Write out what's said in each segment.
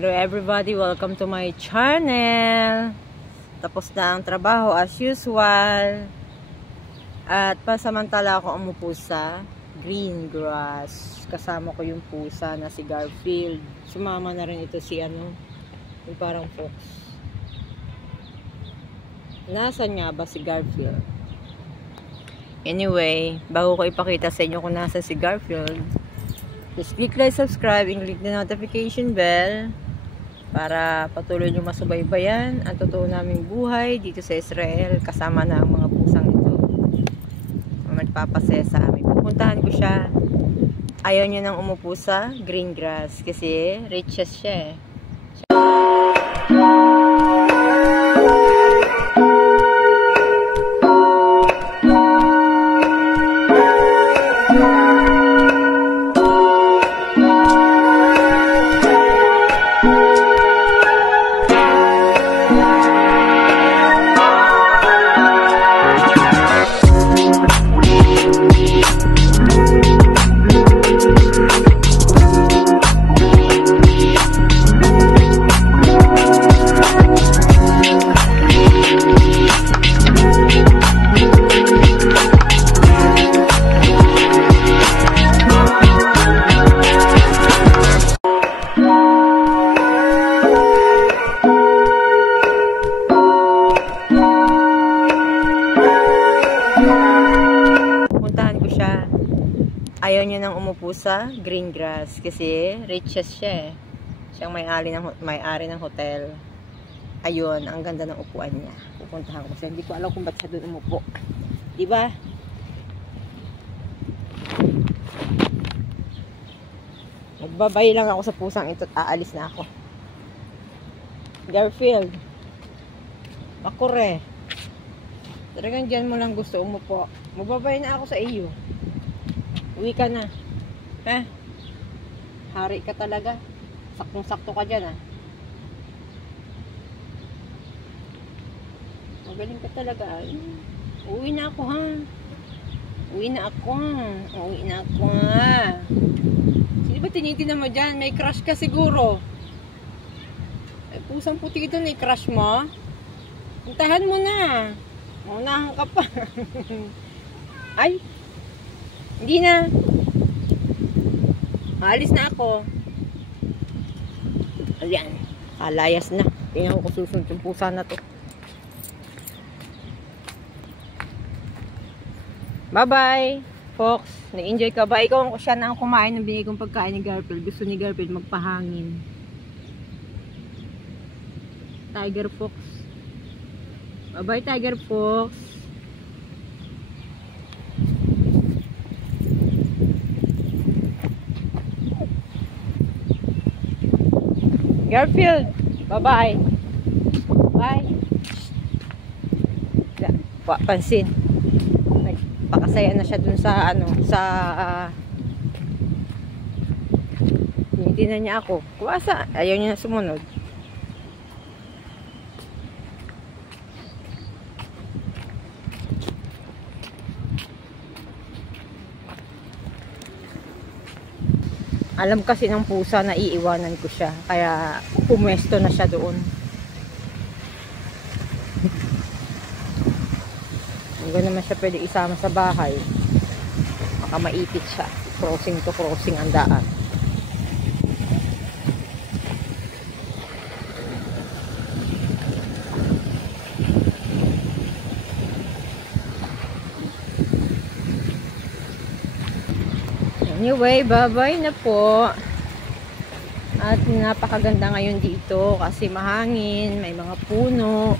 Hello everybody, welcome to my channel. Tapos na ang trabaho as usual. At pasamantala ako umupo sa green grass. Kasama ko yung pusa na si Garfield. Sumama na rin ito si yung parang fox. Nasaan nga ba si Garfield? Anyway, bago ko ipakita sa inyo kung nasa si Garfield, just click like, subscribe, and click the notification bell para patuloy nyo masubaybayan ang totoo naming buhay dito sa Israel kasama na ang mga pusang ito. Magpapasaya sa amin. Pupuntahan ko siya. Ayaw niya nang umupo sa green grass kasi riches siya eh. Ayaw niya nang umupo sa green grass kasi riches siya eh. Siyang may-ari ng hotel. Ayun, ang ganda ng upuan niya. Pupuntahan ko kasi hindi ko alam kung ba't siya doon umupo. Diba? Magbabay lang ako sa pusang ito at aalis na ako. Garfield. Makure. Talagang dyan mo lang gusto umupo. Magbabay na ako sa iyo. Uwi ka na. Ha? Hari ka talaga. Saktong-sakto ka dyan, ha? Magaling ka talaga, ha? Uwi na ako, ha? Uwi na ako, ha? Uwi na ako, ha? Sino ba tinitin mo dyan? May crush ka siguro. Ay, pusang puti ito, may crush mo? Puntahan mo na. Maunahan ka pa. Ay! Hindi na. Alis na ako. Ayan. Kalayas na. Tingnan ko kung susunod yung pusa na to. Bye-bye, Fox. Na-enjoy ka ba? Ikaw siya na ang kumain ng binigay kong pagkain ni Garfield. Gusto ni Garfield magpahangin. Tiger Fox. Bye-bye, Tiger Fox. Garfield, bye-bye. Bye. Pansin. Nagpakasaya na siya dun sa hindi na niya ako. Kuwasa, ayaw niya na sumunod. Alam kasi ng pusa na iiwanan ko siya. Kaya pumwesto na siya doon. Hindi naman siya pwede isama sa bahay. Baka maipit siya. Crossing to crossing ang daan. Anyway, bye-bye na po. At napakaganda ngayon dito kasi mahangin, may mga puno,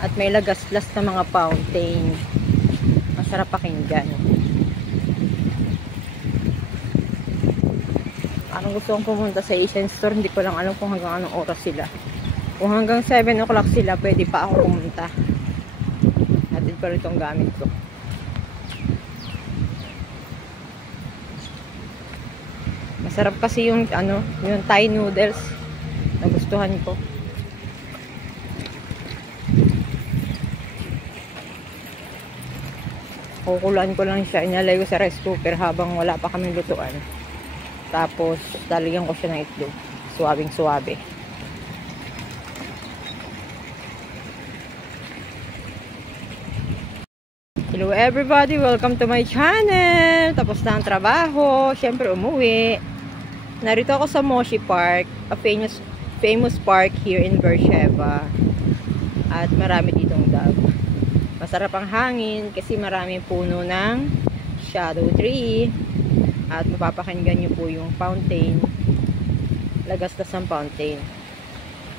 at may lagaslas na mga fountain. Masarap pakinggan. Parang gusto kong pumunta sa Asian store, hindi ko lang alam kung hanggang anong oras sila. Kung hanggang 7 o'clock sila, pwede pa ako pumunta. Hatid ko rin itong gamit ko. Masarap kasi yung yung Thai noodles. Nagustuhan ko. Kukulaan ko lang siya. Inalay ko sa rice cooker habang wala pa kaming lutuan. Tapos, lalagyan ko siya ng itlog. Suwabing suwabe. Hello everybody, welcome to my channel. Tapos na ang trabaho, syempre umuwi. Narito ako sa Moshi Park, a famous park here in Beersheba. At marami ditong dog. Masarap ang hangin kasi maraming puno ng shadow tree. At mapapakinggan nyo po yung fountain. Lagastas ng fountain.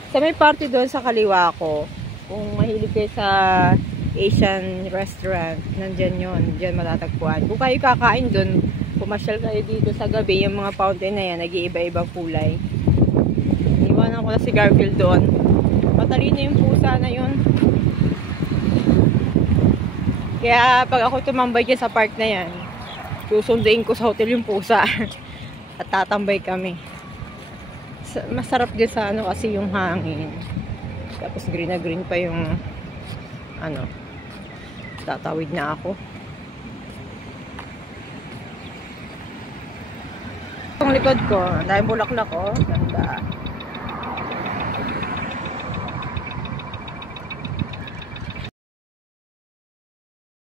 Sa may party doon sa kaliwa ko, kung mahilig kayo sa Asian restaurant, nandyan yun. Diyan matatagpuan. Kung kayo kakain dun, pumasyal kayo dito sa gabi, yung mga fountain na yan, nag-iiba-ibang kulay. Iwanan ko na si Garfield doon. Matalino yung pusa na yun. Kaya pag ako tumambay dyan sa park na yan, susunduin ko sa hotel yung pusa. At tatambay kami. Masarap dyan sa ano kasi yung hangin. Tapos green na green pa yung ano. Tatawid na ako. Ang likod ko, dahil bulaklak ko, ganda.